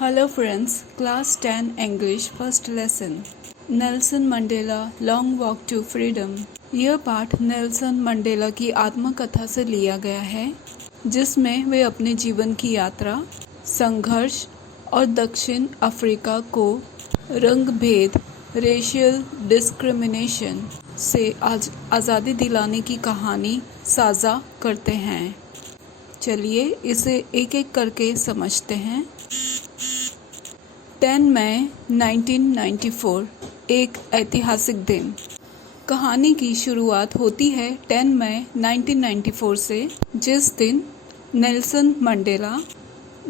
Hello friends, class 10 English first lesson. Nelson Mandela long walk to freedom. यह पाठ Nelson Mandela की आत्मकथा से लिया गया है, जिसमें वे अपने जीवन की यात्रा, संघर्ष और दक्षिण अफ्रीका को रंग भेद रेशियल डिस्क्रिमिनेशन से आज़ादी दिलाने की कहानी साझा करते हैं। चलिए इसे एक एक करके समझते हैं। 10 मई 1994 एक ऐतिहासिक दिन। कहानी की शुरुआत होती है 10 मई 1994 से, जिस दिन नेल्सन मंडेला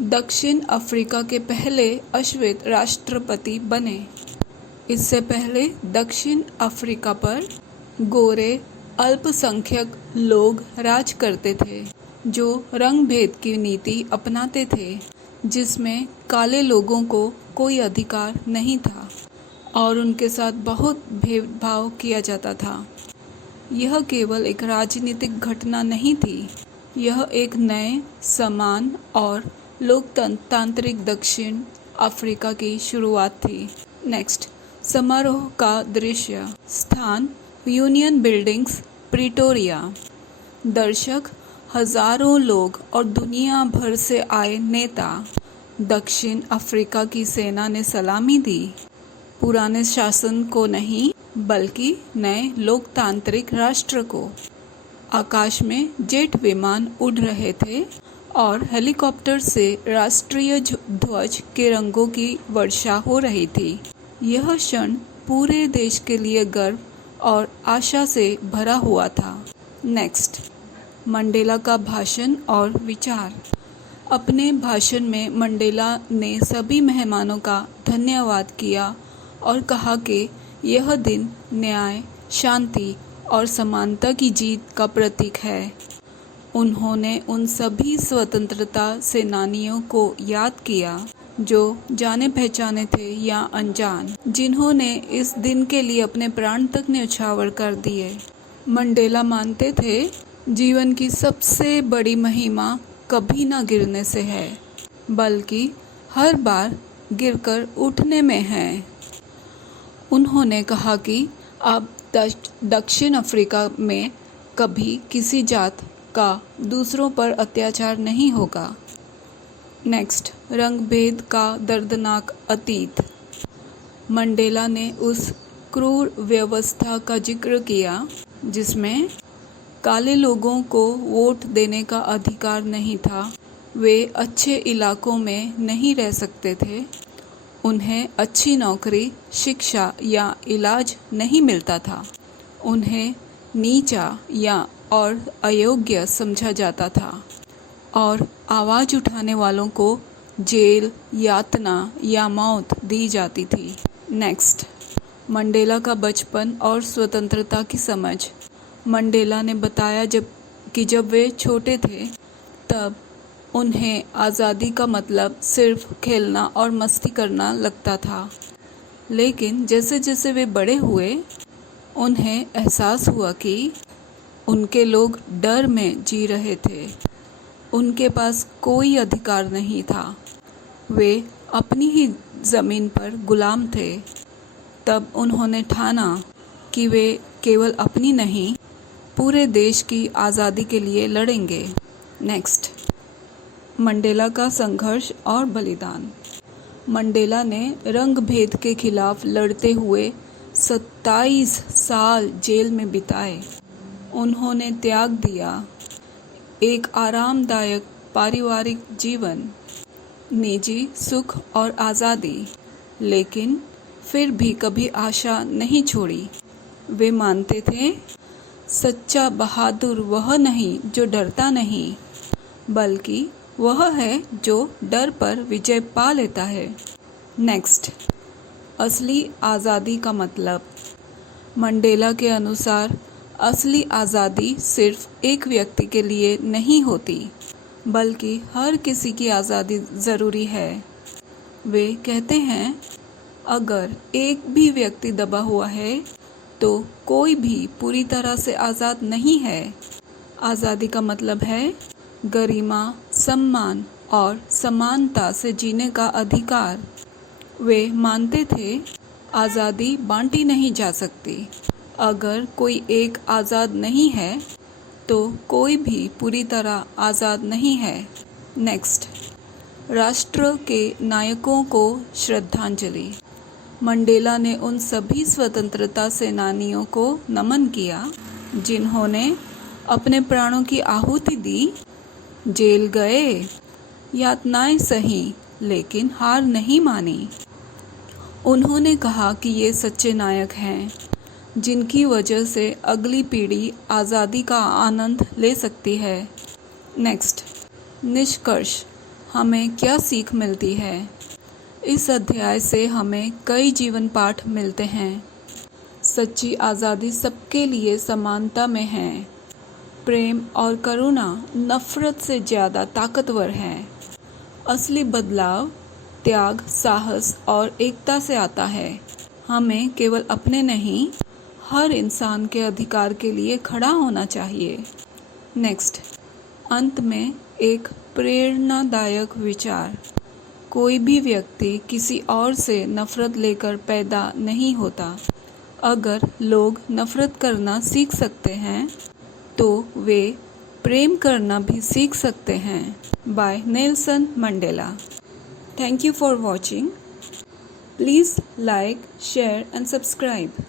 दक्षिण अफ्रीका के पहले अश्वेत राष्ट्रपति बने। इससे पहले दक्षिण अफ्रीका पर गोरे अल्पसंख्यक लोग राज करते थे, जो रंग भेद की नीति अपनाते थे, जिसमें काले लोगों को कोई अधिकार नहीं था और उनके साथ बहुत भेदभाव किया जाता था। यह केवल एक राजनीतिक घटना नहीं थी, यह एक नए, समान और लोकतांत्रिक दक्षिण अफ्रीका की शुरुआत थी। नेक्स्ट, समारोह का दृश्य। स्थान यूनियन बिल्डिंग्स, प्रिटोरिया। दर्शक हजारों लोग और दुनिया भर से आए नेता। दक्षिण अफ्रीका की सेना ने सलामी दी, पुराने शासन को नहीं बल्कि नए लोकतांत्रिक राष्ट्र को। आकाश में जेट विमान उड़ रहे थे और हेलीकॉप्टर से राष्ट्रीय ध्वज के रंगों की वर्षा हो रही थी। यह क्षण पूरे देश के लिए गर्व और आशा से भरा हुआ था। नेक्स्ट, मंडेला का भाषण और विचार। अपने भाषण में मंडेला ने सभी मेहमानों का धन्यवाद किया और कहा कि यह दिन न्याय, शांति और समानता की जीत का प्रतीक है। उन्होंने उन सभी स्वतंत्रता सेनानियों को याद किया जो जाने पहचाने थे या अनजान, जिन्होंने इस दिन के लिए अपने प्राण तक न्यौछावर कर दिए। मंडेला मानते थे, जीवन की सबसे बड़ी महिमा कभी न गिरने से है, बल्कि हर बार गिरकर उठने में है। उन्होंने कहा कि अब दक्षिण अफ्रीका में कभी किसी जात का दूसरों पर अत्याचार नहीं होगा। नेक्स्ट, रंगभेद का दर्दनाक अतीत। मंडेला ने उस क्रूर व्यवस्था का जिक्र किया जिसमें काले लोगों को वोट देने का अधिकार नहीं था। वे अच्छे इलाकों में नहीं रह सकते थे, उन्हें अच्छी नौकरी, शिक्षा या इलाज नहीं मिलता था। उन्हें नीचा या और अयोग्य समझा जाता था और आवाज़ उठाने वालों को जेल, यातना या मौत दी जाती थी। नेक्स्ट, मंडेला का बचपन और स्वतंत्रता की समझ। मंडेला ने बताया जब वे छोटे थे तब उन्हें आज़ादी का मतलब सिर्फ खेलना और मस्ती करना लगता था, लेकिन जैसे जैसे वे बड़े हुए उन्हें एहसास हुआ कि उनके लोग डर में जी रहे थे। उनके पास कोई अधिकार नहीं था, वे अपनी ही ज़मीन पर गुलाम थे। तब उन्होंने ठाना कि वे केवल अपनी नहीं, पूरे देश की आज़ादी के लिए लड़ेंगे। नेक्स्ट, मंडेला का संघर्ष और बलिदान। मंडेला ने रंग भेद के खिलाफ लड़ते हुए 27 साल जेल में बिताए। उन्होंने त्याग दिया, एक आरामदायक पारिवारिक जीवन, निजी सुख और आज़ादी, लेकिन फिर भी कभी आशा नहीं छोड़ी। वे मानते थे, सच्चा बहादुर वह नहीं जो डरता नहीं, बल्कि वह है जो डर पर विजय पा लेता है। नेक्स्ट, असली आज़ादी का मतलब। मंडेला के अनुसार असली आज़ादी सिर्फ एक व्यक्ति के लिए नहीं होती, बल्कि हर किसी की आज़ादी ज़रूरी है। वे कहते हैं, अगर एक भी व्यक्ति दबा हुआ है तो कोई भी पूरी तरह से आज़ाद नहीं है। आज़ादी का मतलब है गरिमा, सम्मान और समानता से जीने का अधिकार। वे मानते थे आज़ादी बांटी नहीं जा सकती। अगर कोई एक आज़ाद नहीं है तो कोई भी पूरी तरह आज़ाद नहीं है। नेक्स्ट, राष्ट्र के नायकों को श्रद्धांजलि। मंडेला ने उन सभी स्वतंत्रता सेनानियों को नमन किया जिन्होंने अपने प्राणों की आहुति दी, जेल गए, यातनाएं सही, लेकिन हार नहीं मानी। उन्होंने कहा कि ये सच्चे नायक हैं जिनकी वजह से अगली पीढ़ी आज़ादी का आनंद ले सकती है। नेक्स्ट, निष्कर्ष, हमें क्या सीख मिलती है? इस अध्याय से हमें कई जीवन पाठ मिलते हैं। सच्ची आज़ादी सबके लिए समानता में है। प्रेम और करुणा नफरत से ज़्यादा ताकतवर है। असली बदलाव त्याग, साहस और एकता से आता है। हमें केवल अपने नहीं, हर इंसान के अधिकार के लिए खड़ा होना चाहिए। नेक्स्ट, अंत में एक प्रेरणादायक विचार। कोई भी व्यक्ति किसी और से नफरत लेकर पैदा नहीं होता। अगर लोग नफरत करना सीख सकते हैं तो वे प्रेम करना भी सीख सकते हैं। Bye Nelson Mandela. Thank you for watching. Please like, share and subscribe.